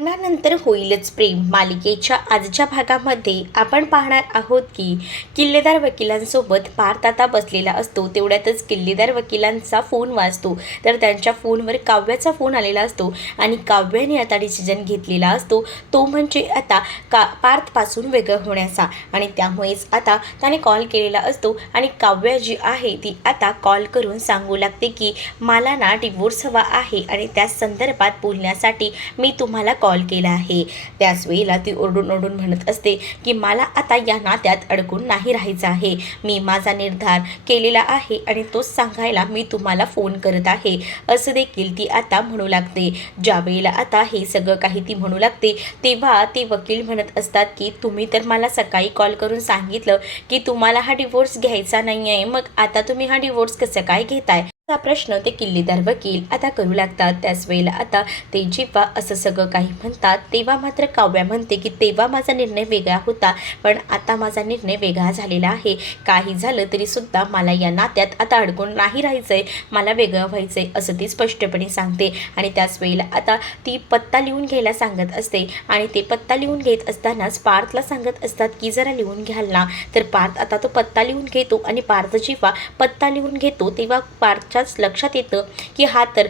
लग्नानंतर होईलच प्रेम. मालिकेच्या आजच्या भागामध्ये आपण पाहणार आहोत की किल्लेदार वकिलांसोबत पार्थ आता बसलेला असतो. तेवढ्यातच किल्लेदार वकिलांचा फोन वाजतो. तर त्यांच्या फोनवर काव्याचा फोन आलेला असतो आणि काव्याने आता डिसिजन घेतलेला असतो. तो म्हणजे आता का पार्थपासून वेगळं होण्याचा आणि त्यामुळेच आता त्याने कॉल केलेला असतो आणि काव्या जी आहे ती आता कॉल करून सांगू लागते की मला ना डिवोर्स हवा आहे आणि त्या संदर्भात बोलण्यासाठी मी तुम्हाला कॉल कॉल केला आहे. त्याच वेळेला ती ओरडून ओरडून म्हणत असते की मला आता या नात्यात अडकून नाही राहायचं आहे. मी माझा निर्धार केलेला आहे आणि तोच सांगायला मी तुम्हाला फोन करत आहे. असं देखील ती आता म्हणू लागते. ज्या वेळेला आता हे सगळं काही ती म्हणू लागते तेव्हा ते वकील म्हणत असतात की तुम्ही तर मला सकाळी कॉल करून सांगितलं की तुम्हाला हा डिवोर्स घ्यायचा नाही आहे मग आता तुम्ही हा डिवोर्स कसं काय घेताय? हा प्रश्न ते किल्लीदार वकील आता करू लागतात. त्याच वेळेला आता ते जेव्हा असं सगळं काही म्हणतात. तेव्हा मात्र काव्या म्हणते की तेव्हा माझा निर्णय वेगळा होता. पण आता माझा निर्णय वेगळा झालेला आहे. काही झालं तरी सुद्धा मला या नात्यात आता अडकून नाही राहायचंय. मला वेगळं व्हायचंय असं ती स्पष्टपणे सांगते. आणि त्याच वेळेला आता ती पत्ता लिहून घ्यायला सांगत असते. आणि ते पत्ता लिहून घेत असतानाच पार्थला सांगत असतात की जरा लिहून घ्याल ना. तर पार्थ आता तो पत्ता लिहून घेतो. आणि पार्थ जेव्हा पत्ता लिहून घेतो तेव्हा पार्थच्या पार्थच्याच लक्षात येतं की हा तर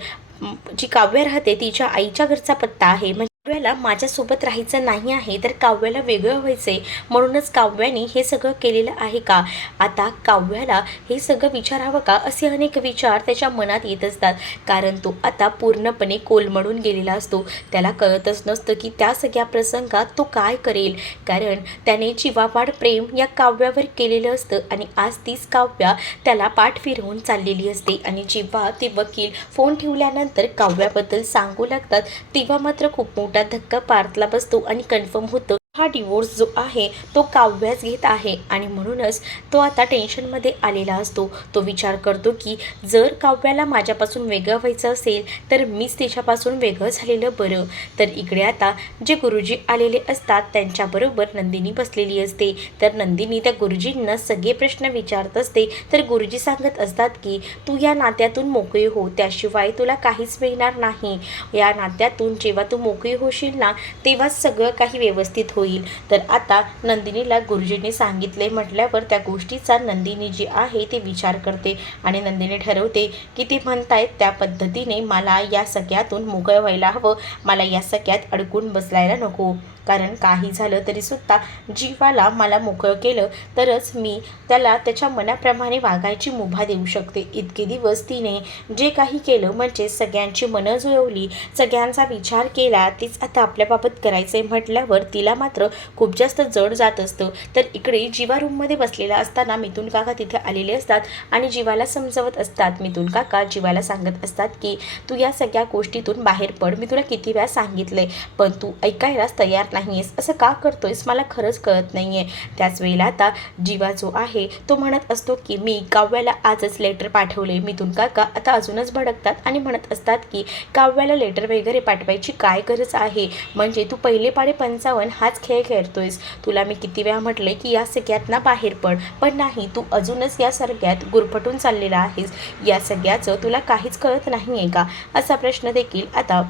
जी काव्य राहते तिच्या आईच्या घरचा पत्ता आहे. म्हणजे काव्याला माझ्यासोबत राहायचं नाही आहे तर काव्याला वेगळं व्हायचं आहे म्हणूनच काव्याने हे सगळं केलेलं आहे का? आता काव्याला हे सगळं विचारावं का? असे अनेक विचार त्याच्या मनात येत असतात. कारण तो आता पूर्णपणे कोलमडून गेलेला असतो. त्याला कळतच नसतं की त्या सगळ्या प्रसंगात तो काय करेल. कारण त्याने जीवापाड प्रेम या काव्यावर केलेलं असतं आणि आज तीच काव्या त्याला पाठ फिरवून चाललेली असते. आणि जेव्हा ते वकील फोन ठेवल्यानंतर काव्याबद्दल सांगू लागतात तेव्हा मात्र खूप मोठा धक्का पार्थला बसतो आणि कन्फर्म होतं हा डिवोर्स जो आहे तो काव्याच घेत आहे. आणि म्हणूनच तो आता टेन्शनमध्ये आलेला असतो. तो विचार करतो की जर काव्याला माझ्यापासून वेगळं व्हायचं असेल तर मीच तिच्यापासून वेगळं झालेलं बरं. तर इकडे आता जे गुरुजी आलेले असतात त्यांच्याबरोबर नंदिनी बसलेली असते. तर नंदिनी त्या गुरुजींना सगळे प्रश्न विचारत असते. तर गुरुजी सांगत असतात की तू या नात्यातून मोकळी हो. त्याशिवाय तुला काहीच मिळणार नाही. या नात्यातून जेव्हा तू मोकळी होशील ना तेव्हा सगळं काही व्यवस्थित होईल. तर आता नंदिनीला गुरुजींनी सांगितले म्हटल्यावर त्या गोष्टीचा नंदिनी जी आहे ती विचार करते आणि नंदिनी ठरवते की ती म्हणतायत त्या पद्धतीने मला या सगळ्यातून मोकळं व्हायला हवं. मला या सगळ्यात अडकून बसलायला नको. कारण काही झालं तरीसुद्धा जीवाला मला मोकळं केलं तरच मी त्याला त्याच्या मनाप्रमाणे वागायची मुभा देऊ शकते. इतके दिवस तिने जे काही केलं म्हणजे सगळ्यांची मनं जुळवली सगळ्यांचा विचार केला तीच आता आपल्याबाबत करायचं आहे म्हटल्यावर तिला मात्र मात्र खूप जास्त जड जात असतं. तर इकडे जीवा रूममध्ये बसलेला असताना मिथून काका तिथे आलेले असतात आणि जीवाला समजवत असतात. मिथून काका जीवाला सांगत असतात की तू या सगळ्या गोष्टीतून बाहेर पड. मी तुला किती वेळा सांगितलंय पण तू ऐकायलाच तयार नाही आहेस असं का करतोयस? मला खरंच कळत नाही आहे त्याच वेळेला आता जीवा जो आहे तो म्हणत असतो की मी काव्याला आजच लेटर पाठवले मिथून काका आता अजूनच भडकतात आणि म्हणत असतात की काव्याला लेटर वगैरे पाठवायची काय गरज आहे? म्हणजे तू पहिले पाडे पंचावन्न हाच खेळ खेळतोयस. तुला मी किती वेळा म्हटले की या सगळ्यात ना बाहेर पड. पण नाही तू अजूनच या सगळ्यात गुरफटून चाललेला आहेस. या सगळ्याचं तुला काहीच कळत नाही आहे का? असा प्रश्न देखील आता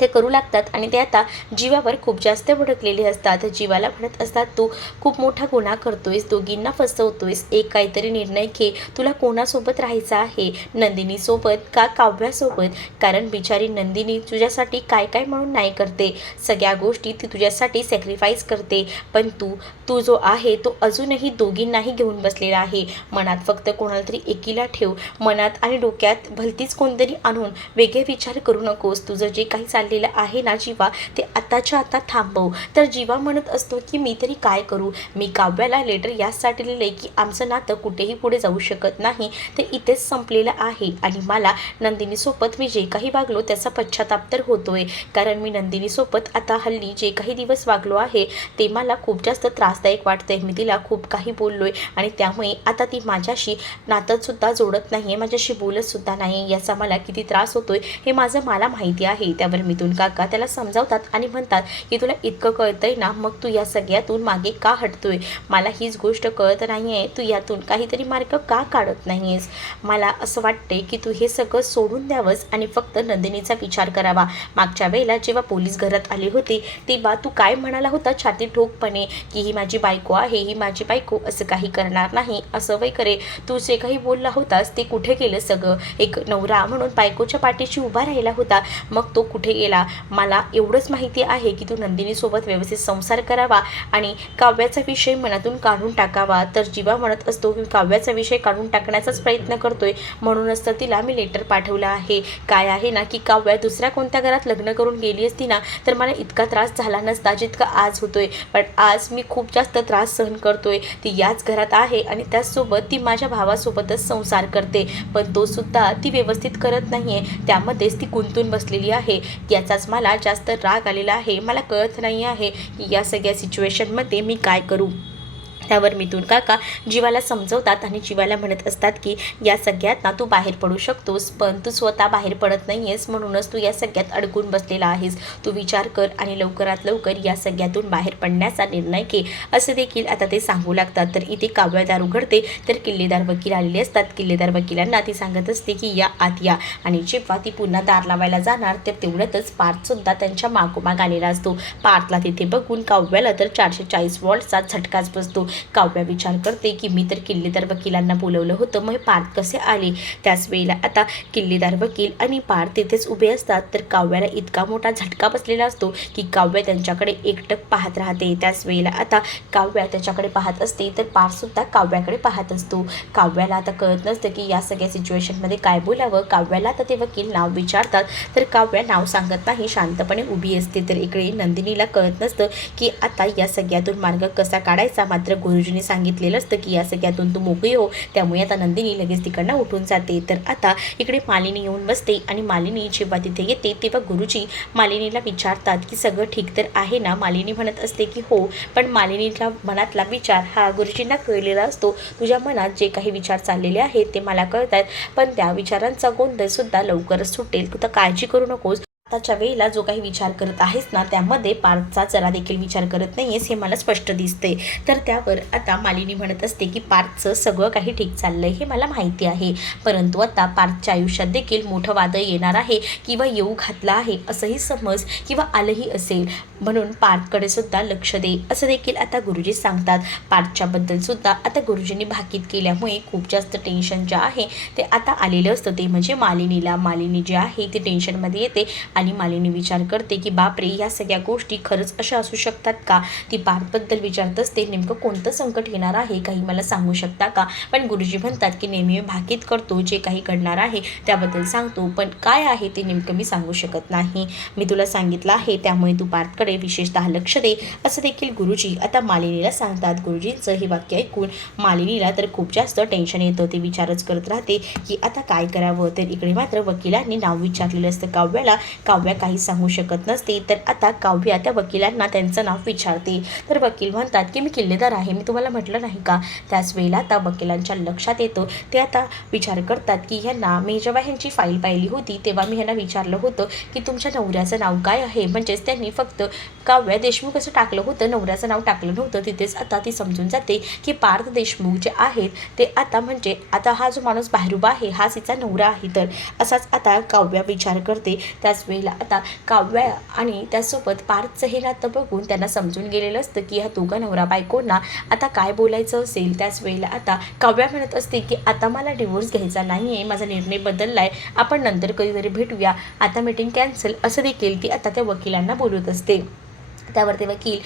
ते करू लागतात आणि ते आता जीवावर खूप जास्त भडकलेले असतात. जीवाला म्हणत असतात तू खूप मोठा गुन्हा करतोयस दोघींना फसवतोयस. एक काहीतरी निर्णय घे. तुला कोणासोबत राहायचं आहे? नंदिनीसोबत का काव्यासोबत? कारण बिचारी नंदिनी तुझ्यासाठी काय काय म्हणून नाही करते. सगळ्या गोष्टी ती तुझ्यासाठी सॅक्रिफाईस करते. पण तू तू जो आहे तो अजूनही दोघींनाही घेऊन बसलेला आहे. मनात फक्त कोणाला तरी एकीला ठेव. मनात आणि डोक्यात भलतीच कोणतरी आणून वेगळे विचार करू नकोस. तुझं जे काही चाललेलं आहे ना जीवा ते आताच्या आता थांबव. तर जीवा म्हणत असतो की मी तरी काय करू? मी काव्याला लेटर यासाठी लिहिले की आमचं नातं कुठेही पुढे जाऊ शकत नाही. ते इथेच संपलेलं आहे आणि मला नंदिनीसोबत मी जे काही वागलो त्याचा पश्चाताप तर होतोय. कारण मी नंदिनीसोबत आता हल्ली जे काही दिवस वागलो आहे ते मला खूप जास्त त्रासदायक वाटतंय. मी तिला खूप काही बोललोय आणि त्यामुळे आता ती माझ्याशी नातंसुद्धा जोडत नाही आहे माझ्याशी बोलतसुद्धा नाही याचा मला किती त्रास होतोय हे माझं मला माहिती आहे. त्यावर मी मिथून काका त्याला समजावतात आणि म्हणतात की तुला इतकं कळतंय ना मग तू या सगळ्यातून मागे का हटतोय? मला हीच गोष्ट कळत नाही आहे तू यातून काहीतरी मार्ग का काढत नाही आहेस मला असं वाटते की तू हे सगळं सोडून द्यावंस आणि फक्त नंदिनीचा विचार करावा. मागच्या वेळेला जेव्हा पोलीस घरात आले होते तेव्हा तू काय म्हणाला होता छाती ठोकपणे? की ही माझी बायको आहे ही माझी बायको असं काही करणार नाही असं वगैरे तू जे काही बोलला होतास ते कुठे गेलं सगळं? एक नवरा म्हणून बायकोच्या पाठीशी उभा राहिला होता. मग तो कुठे गेला? मला एवढंच माहिती आहे की तू नंदिनीसोबत व्यवस्थित संसार करावा आणि काव्याचा विषय मनातून काढून टाकावा. तर जीवा म्हणत असतो की काव्याचा विषय काढून टाकण्याचाच प्रयत्न करतोय. म्हणूनच तर तिला मी लेटर पाठवलं आहे. काय आहे ना की काव्या दुसऱ्या कोणत्या घरात लग्न करून गेली असती ना तर मला इतका त्रास झाला नसता जितका आज होतोय. पण आज मी खूप जास्त त्रास सहन करतोय. ती याच घरात आहे आणि त्याचसोबत ती माझ्या भावासोबतच संसार करते. पण तो सुद्धा ती व्यवस्थित करत नाहीये. त्यामध्येच ती गुंतून बसलेली आहे. याचाच मला जास्त राग आलेला आहे. मला कळत नाही आहे की या सगळ्या सिच्युएशनमध्ये मी काय करू? त्यावर मिथून काका जीवाला समजवतात आणि जीवाला म्हणत असतात की या सगळ्यात ना तू बाहेर पडू शकतोस पण तू स्वतः बाहेर पडत नाही आहेस म्हणूनच तू या सगळ्यात अडकून बसलेला आहेस. तू विचार कर आणि लवकरात लवकर या सगळ्यातून बाहेर पडण्याचा निर्णय घे. असे देखील आता ते सांगू लागतात. तर इथे काव्यादार उघडते तर किल्लेदार वकील आलेले असतात. किल्लेदार वकिलांना ती सांगत असते की या आत या. आणि जेव्हा ती पुन्हा दार लावायला जाणार तर तेवढ्यातच पार्थसुद्धा त्यांच्या मागोमाग आलेला असतो. पार्थला तिथे बघून काव्याला तर चारशे चाळीस वॉल्टचा झटकाच बसतो. काव्या विचार करते की मी तर किल्लेदार वकिलांना बोलवलं होतं मग हे पार्थ कसे आले? त्याच वेळेला आता किल्लेदार वकील आणि पार्थ तिथेच उभे असतात. तर काव्याला इतका मोठा झटका बसलेला असतो की काव्या त्यांच्याकडे एकटक पाहत राहते. त्याच वेळेला आता काव्या त्याच्याकडे पाहत असते तर पार्थसुद्धा काव्याकडे पाहत असतो. काव्याला आता कळत नसतं की या सगळ्या सिच्युएशनमध्ये काय बोलावं. काव्याला आता ते वकील नाव विचारतात तर काव्या नाव सांगत नाही शांतपणे उभी असते. तर इकडे नंदिनीला कळत नसतं की आता या सगळ्यातून मार्ग कसा काढायचा? मात्र गुरुजींनी सांगितलेलं असतं की या सगळ्यातून तू मोकळी हो. त्यामुळे आता नंदिनी लगेच तिकडनं उठून जाते. तर आता इकडे मालिनी येऊन बसते आणि मालिनी जेव्हा तिथे येते तेव्हा गुरुजी मालिनीला विचारतात की सगळं ठीक तर आहे ना? मालिनी म्हणत असते की हो पण मालिनीच्या मनातला विचार हा गुरुजींना कळलेला असतो. तुझ्या मनात जे काही विचार चाललेले आहेत ते मला कळत आहेत पण त्या विचारांचा गोंधळसुद्धा लवकरच सुटेल. तू तर काळजी करू नकोस. आताच्या वेळेला जो काही विचार करत आहेस ना त्यामध्ये पार्थचा जरा देखील विचार करत नाही आहेस हे मला स्पष्ट दिसते तर त्यावर आता मालिनी म्हणत असते की पार्थचं सगळं काही ठीक चाललंय हे मला माहिती आहे. परंतु आता पार्थच्या आयुष्यात देखील मोठं वादळ येणार आहे किंवा येऊ घातलं आहे असंही समज किंवा आलंही असेल. म्हणून पार्थकडे सुद्धा लक्ष दे असं देखील आता गुरुजी सांगतात. पार्थच्याबद्दल सुद्धा आता गुरुजींनी भाकीत केल्यामुळे खूप जास्त टेन्शन जे आहे ते आता आलेलं असतं. ते म्हणजे मालिनीला. मालिनी जी आहे ती टेन्शनमध्ये येते. आणि मालिनी विचार करते की बापरे या सगळ्या गोष्टी खरंच अशा असू शकतात का? ती पार्थबद्दल विचारत असते नेमकं कोणतं संकट येणार आहे? काही मला सांगू शकता का? पण गुरुजी म्हणतात की नेहमी मी भाकीत करतो जे काही घडणार आहे त्याबद्दल सांगतो पण काय आहे ते नेमकं मी सांगू शकत नाही. मी तुला सांगितलं आहे त्यामुळे तू पार्थकडे विशेषतः लक्ष दे. असं देखील गुरुजी आता मालिनीला सांगतात. गुरुजींचं हे वाक्य ऐकून मालिनीला तर खूप जास्त टेन्शन येतं. ते विचारच करत राहते की आता काय करावं? तर इकडे मात्र वकिलांनी नाव विचारलेलं असतं. काव्याला काव्या काही सांगू शकत नसते तर आता काव्या त्या वकिलांना त्यांचं नाव विचारते. तर वकील म्हणतात की मी किल्लेदार आहे मी तुम्हाला म्हटलं नाही का? त्याच वेळेला आता वकिलांच्या लक्षात येतो. ते आता विचार करतात की ह्यांना मी जेव्हा ह्यांची फाईल पाहिली होती तेव्हा मी ह्यांना विचारलं होतं की तुमच्या नवऱ्याचं नाव काय आहे? म्हणजेच त्यांनी फक्त काव्या देशमुख असं टाकलं होतं. नवऱ्याचं नाव टाकलं नव्हतं. तिथेच आता ती समजून जाते की पार्थ देशमुख जे आहेत ते आता म्हणजे आता हा जो माणूस बाहेर उभा आहे हाच हिचा नवरा आहे. तर असाच आता काव्या विचार करते. त्याच वेळेला आता काव्या आणि त्यासोबत पार्थचं तर बघून त्यांना समजून गेलेलं असतं की ह्या दोघं नवरा बायकोंना आता काय बोलायचं असेल? त्याच वेळेला आता काव्या म्हणत असते की आता मला डिवोर्स घ्यायचा नाही आहे माझा निर्णय बदलला आहे आपण नंतर कधीतरी भेटूया. आता मीटिंग कॅन्सल असं देखील ती आता त्या वकिलांना बोलत असते. त्यावर ते वकील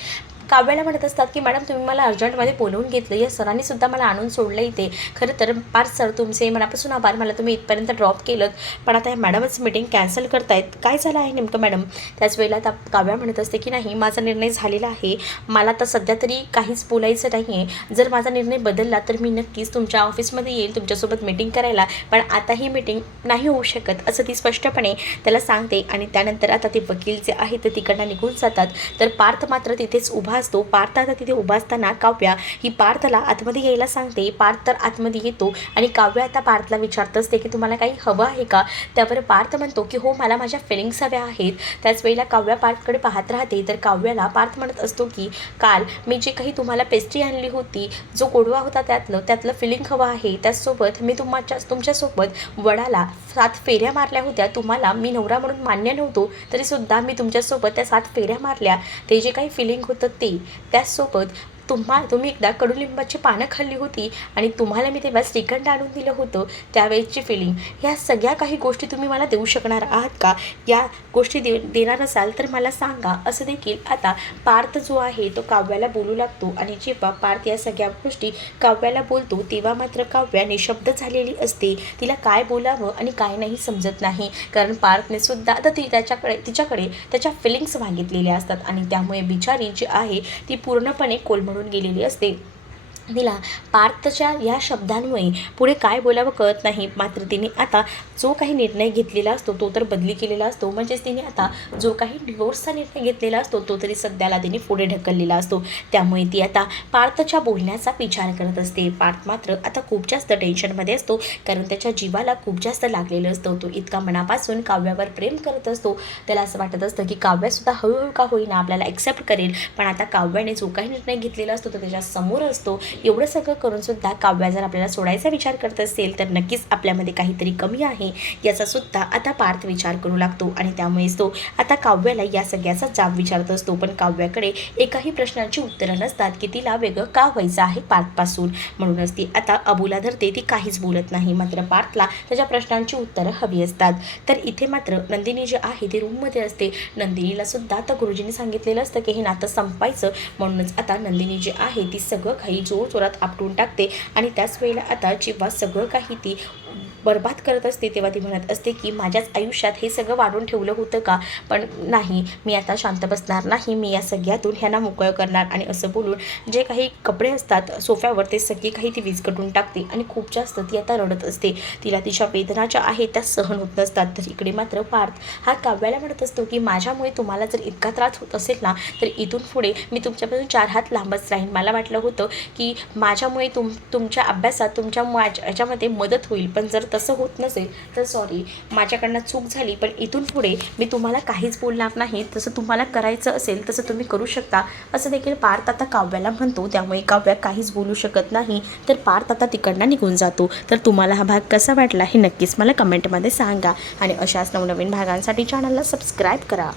काव्याला म्हणत असतात की मॅडम तुम्ही मला अर्जंटमध्ये बोलवून घेतलं. या सरांनी सुद्धा मला आणून सोडलं इथे. खरं तर पार सर तुमचे मनापासून आभार. मला तुम्ही इथपर्यंत ड्रॉप केलं पण आता मॅडमच मीटिंग कॅन्सल करतायत. काय झालं आहे नेमकं मॅडम? त्याच वेळेला आता काव्या म्हणत असते की नाही माझा निर्णय झालेला आहे. मला आता सध्या तरी काहीच बोलायचं नाही आहे जर माझा निर्णय बदलला तर मी नक्कीच तुमच्या ऑफिसमध्ये येईल तुमच्यासोबत मीटिंग करायला. पण आता ही मीटिंग नाही होऊ शकत असं ती स्पष्टपणे त्याला सांगते. आणि त्यानंतर आता ते वकील जे आहे ते तिकडनं निघून जातात. तर पार्थ मात्र तिथेच उभा असतो. पार्थ आता तिथे उभा असताना काव्या ही पार्थला आतमध्ये यायला सांगते. पार्थ तर आतमध्ये येतो आणि काव्य आता पार्थला विचारत असते की तुम्हाला काही हवं आहे का? त्यावर पार्थ म्हणतो की हो मला माझ्या फिलिंग्स हव्या आहेत. त्याच वेळेला काव्या पार्थकडे पाहत राहते. तर काव्याला पार्थ म्हणत असतो की काल मी जे काही तुम्हाला पेस्ट्री आणली होती जो गोडवा होता त्यातलं त्यातलं फिलिंग हवं आहे. त्याचसोबत मी तुमच्या तुमच्यासोबत वडाला सात फेऱ्या मारल्या होत्या. तुम्हाला मी नवरा म्हणून मान्य नव्हतो तरीसुद्धा मी तुमच्यासोबत त्या सात फेऱ्या मारल्या. ते जे काही फिलिंग होतं ते त्याचसोबत तुम्हा तुम्ही एकदा कडुलिंबाची पानं खाल्ली होती आणि तुम्हाला मी तेव्हा श्रीखंड आणून दिलं होतं त्यावेळेची फिलिंग ह्या सगळ्या काही गोष्टी तुम्ही मला देऊ शकणार आहात का? या गोष्टी दे देणार असाल तर मला सांगा. असं देखील आता पार्थ जो आहे तो काव्याला बोलू लागतो आणि जेव्हा पार्थ या सगळ्या गोष्टी काव्याला बोलतो तेव्हा मात्र काव्या निशब्द झालेली असते. तिला काय बोलावं आणि काय नाही समजत नाही. कारण पार्थने सुद्धा आता ती त्याच्याकडे तिच्याकडे त्याच्या फिलिंग्स मागितलेल्या असतात आणि त्यामुळे बिचारी जी आहे ती पूर्णपणे म्हणून गेलेली असते. तिला पार्थच्या या शब्दांमुळे पुढे काय बोलावं कळत नाही. मात्र तिने आता जो काही निर्णय घेतलेला असतो तो तर बदली केलेला असतो. म्हणजेच तिने आता जो काही डिवोर्सचा निर्णय घेतलेला असतो तो तरी सध्याला तिने पुढे ढकललेला असतो. त्यामुळे ती आता पार्थच्या बोलण्याचा विचार करत असते. पार्थ मात्र आता खूप जास्त टेन्शनमध्ये असतो. कारण त्याच्या जीवाला खूप जास्त लागलेलं असतं. तो इतका मनापासून काव्यावर प्रेम करत असतो. त्याला असं वाटत असतं की काव्यासुद्धा हळूहळू का होईना आपल्याला ॲक्सेप्ट करेल. पण आता काव्याने जो काही निर्णय घेतलेला असतो तो त्याच्यासमोर असतो. एवढं सगळं करून सुद्धा काव्या जर आपल्याला सोडायचा विचार करत असेल तर नक्कीच आपल्यामध्ये काहीतरी कमी आहे याचा सुद्धा आता पार्थ विचार करू लागतो. आणि त्यामुळेच तो आता काव्याला या सगळ्याचा जाब विचारत असतो. पण काव्याकडे एकाही प्रश्नांची उत्तरं नसतात की तिला वेगळं का व्हायचं आहे पार्थपासून. म्हणूनच ती आता अबूला धरते ती काहीच बोलत नाही. मात्र पार्थला त्याच्या प्रश्नांची उत्तरं हवी असतात. तर इथे मात्र नंदिनी जी आहे ती रूममध्ये असते. नंदिनीला सुद्धा आता गुरुजींनी सांगितलेलं असतं की हे नातं संपायचं. म्हणूनच आता नंदिनी जी आहे ती सगळं काही जोर जोरात आपटून टाकते आणि त्याच वेळेला आता जेव्हा सगळं काही ती बरबाद करत असते तेव्हा ती म्हणत असते की माझ्याच आयुष्यात हे सगळं वाढून ठेवलं होतं का? पण नाही मी आता शांत बसणार नाही. मी या सगळ्यातून ह्यांना मोकळं करणार. आणि असं बोलून जे काही कपडे असतात सोफ्यावर ते सगळी काही ती विस्कटून टाकते आणि खूप जास्त ती आता रडत असते. तिला तिच्या वेदना ज्या आहेत त्या सहन होत नसतात. तर इकडे मात्र पार्थ हा काव्याला म्हणत असतो की माझ्यामुळे तुम्हाला जर इतका त्रास होत असेल ना तर इथून पुढे मी तुमच्यापासून चार हात लांबच राहीन. मला वाटलं होतं की की माझ्यामुळे तुम तुमच्या अभ्यासात तुमच्या माझ्या याच्यामध्ये मदत होईल. पण जर तसं होत नसेल तर सॉरी माझ्याकडनं चूक झाली पण इथून पुढे मी तुम्हाला काहीच बोलणार नाही. तसं तुम्हाला करायचं असेल तसं तुम्ही करू शकता. असं देखील पार्थ आता काव्याला म्हणतो. त्यामुळे काव्या काहीच बोलू शकत नाही तर पार्थ आता तिकडनं निघून जातो. तर तुम्हाला हा भाग कसा वाटला हे नक्कीच मला कमेंटमध्ये सांगा. आणि अशाच नवनवीन भागांसाठी चॅनलला सबस्क्राईब करा.